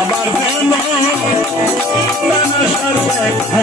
আবার যেন নানা সাথে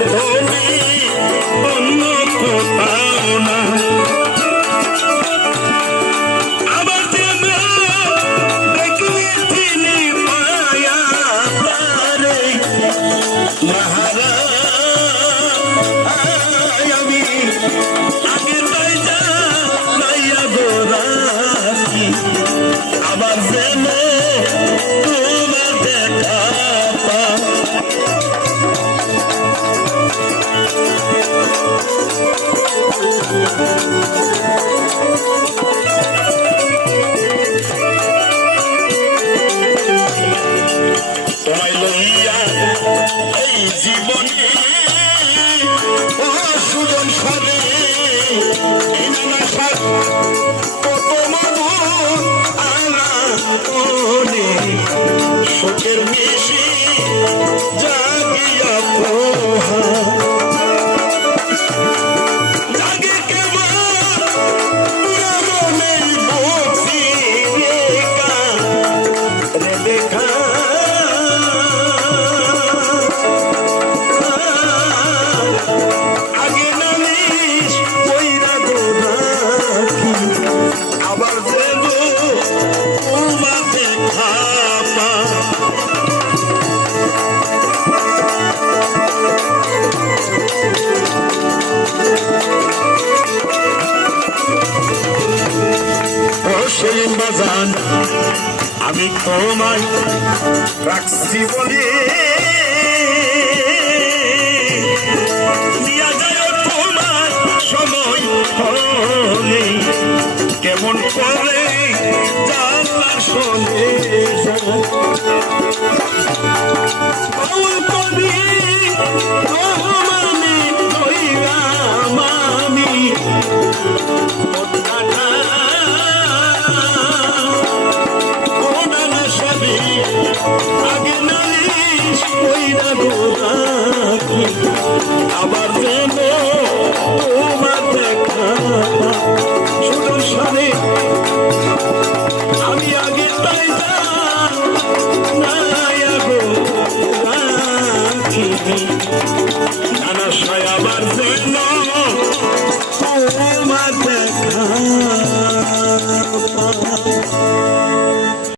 Oh. জীবনে বাজান। আমি তোমায় রাখছি বলে A